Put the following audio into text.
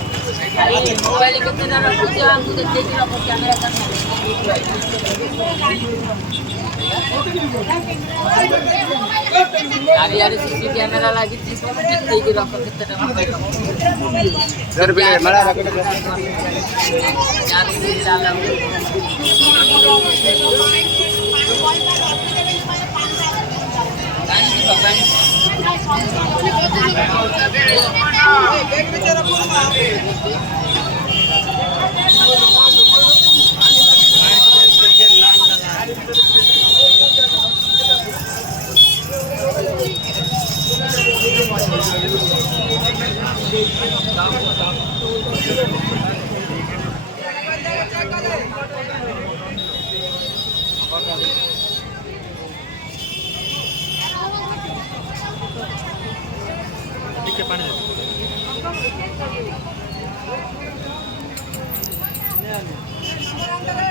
मोबाइल कितना रखो हमको देखते कि रखो कैमरा का यार सीसी कैमरा लगी चीज को देखते कि रखो कितना सर बिले मरा रखो यार डाला ठीक है पानी दे